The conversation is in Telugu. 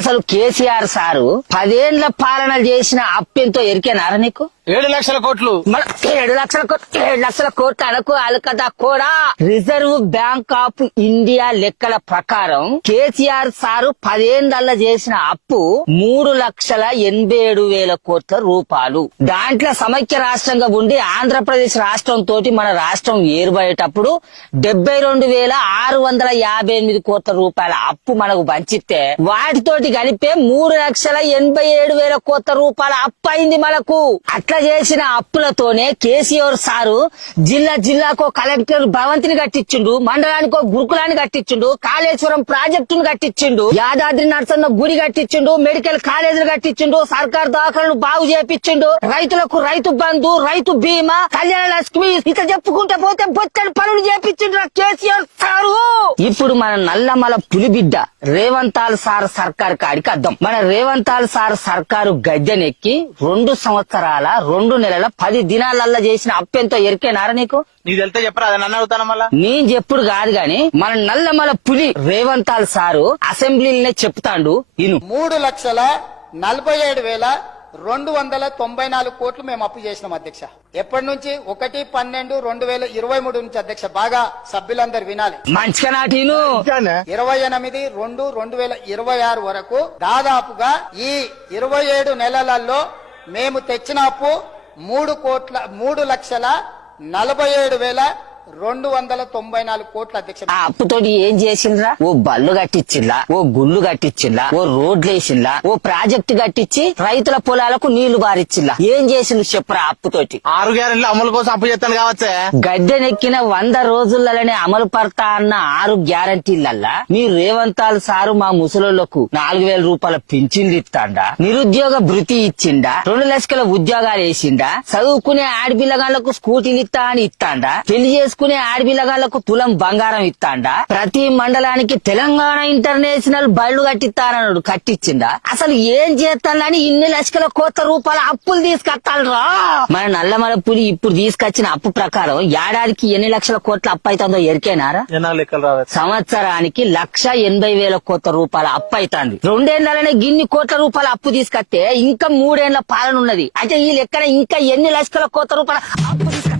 అసలు కేసీఆర్ సారు 10 ఏళ్ల పాలన చేసిన అప్పెంతో ఎరికేనారా నీకు? 7 లక్షల కోట్లు. 7 లక్షల కోట్లు అనకు అలకదా కూడా. రిజర్వ్ బ్యాంక్ ఆఫ్ ఇండియా లెక్కల ప్రకారం కేసీఆర్ సారు 10 ఏళ్లలో చేసిన అప్పు 3,87,000 కోట్ల రూపాయలు. దాంట్లో సమైక్య రాష్ట్రంగా ఉండి ఆంధ్రప్రదేశ్ రాష్ట్రం తోటి మన రాష్ట్రం ఏర్పడేటప్పుడు 72,658 కోట్ల రూపాయల అప్పు మనకు పంచితే వాటితోటి కలిపే 3,87,000 కోట్ల రూపాయల అప్పు అయింది మనకు. అట్లా చేసిన అప్పులతోనే కేసీఆర్ సారు జిల్లాకో కలెక్టర్ భవంతిని కట్టించిండు, మండలానికో గురుకులాన్ని కట్టించిండు, కాళేశ్వరం ప్రాజెక్టును కట్టించిండు, యాదాద్రి నరసన్న గుడి కట్టించిండు, మెడికల్ కాలేజీలు కట్టించిండు, సర్కార్ దవాఖాలను బాగు చేపించిండు, రైతులకు రైతు బంధు, రైతు బీమా, కళ్యాణ లక్ష్మి ఇట్లా చెప్పుకుంటే పోతే బొచ్చడి పనులు చేపించిండు కేసీఆర్ సారు. ఇప్పుడు మన నల్లమల పులిబిడ్డ రేవంతాల్ సార్ సర్కార్ కాడికి అద్దం. మన రేవంతాల్ సార్ సర్కారు గద్దెనెక్కి 2 సంవత్సరాల 2 నెలల 10 దినాలల్లా చేసిన అప్పెంతో ఎరికేనారా నీకు? నీకు తెలితే చెప్పరా, అది నన్ను అడుగుతాను మళ్ళా. నేను చెప్పుడు కాదు గాని మన నల్లమల పులి రేవంతాల్ సారు అసెంబ్లీలోనే చెప్తాండు ఇను. 3,47,294 కోట్లు మేము అప్పు చేసినాం అధ్యక్ష. ఎప్పటి నుంచి? 1/12/2023 నుంచి అధ్యక్ష. బాగా సభ్యులందరూ వినాలి. మంచిగా నాటిను 28/2/2026 వరకు దాదాపుగా ఈ 27 నెలలలో మేము తెచ్చిన అప్పు 3,47,294 కోట్ల అధ్యక్ష. ఆ అప్పుతోటి ఏం చేసిండ్రా? ఓ బళ్ళు కట్టించిల్లా, ఓ గుళ్ళు కట్టించిల్లా, ఓ రోడ్లు వేసిల్లా, ఓ ప్రాజెక్టు కట్టించి రైతుల పొలాలకు నీళ్లు బారిచ్చిల్లా. ఏం చేసిండ్రు చెప్పరా అప్పుతోటి? 6 గ్యారెంటీల అమలు కోసం అప్పు చేస్తాను కావచ్చే. గద్దెనెక్కిన 100 రోజులనే అమలు పడతా అన్న 6 గ్యారంటీలల్లా మీ రేవంతాల్ సారు మా ముసలోళ్లకు 4,000 రూపాయల పింఛన్లు ఇస్తాండా, నిరుద్యోగ భృతి ఇచ్చిండా, 2 లక్షల ఉద్యోగాలు వేసిండా, చదువుకునే ఆడపిల్లగాళ్లకు స్కూటీలు ఇస్తా అని ఇస్తాండా, పెళ్లి చేసుకునే ఆడపిల్లగాళ్లకు తులం బంగారం ఇస్తాండా, ప్రతి మండలానికి తెలంగాణ ఇంటర్నేషనల్ బళ్ళు కట్టిస్తానన్నాడు, కట్టించిండా? అసలు ఏం చేస్తానని ఇన్ని లక్షల కోట్ల రూపాయల అప్పులు తీసుకొస్తారా? మన నల్లమల పులి ఇప్పుడు తీసుకొచ్చిన అప్పు ప్రకారం ఏడాదికి ఎన్ని లక్షల కోట్ల అప్పు అవుతుందో ఎరికేనారా? సంవత్సరానికి 1,80,000 కోట్ల రూపాయల అప్పు అవుతుంది. 2 ఏళ్లనే గిన్ని కోట్ల రూపాయల అప్పు తీసుకొస్తే ఇంకా 3 ఏళ్ల పాలన ఉన్నది. అయితే ఈ లెక్కన ఇంకా ఎన్ని లక్షల కోట్ల రూపాయల అప్పు తీసుకొస్తారు?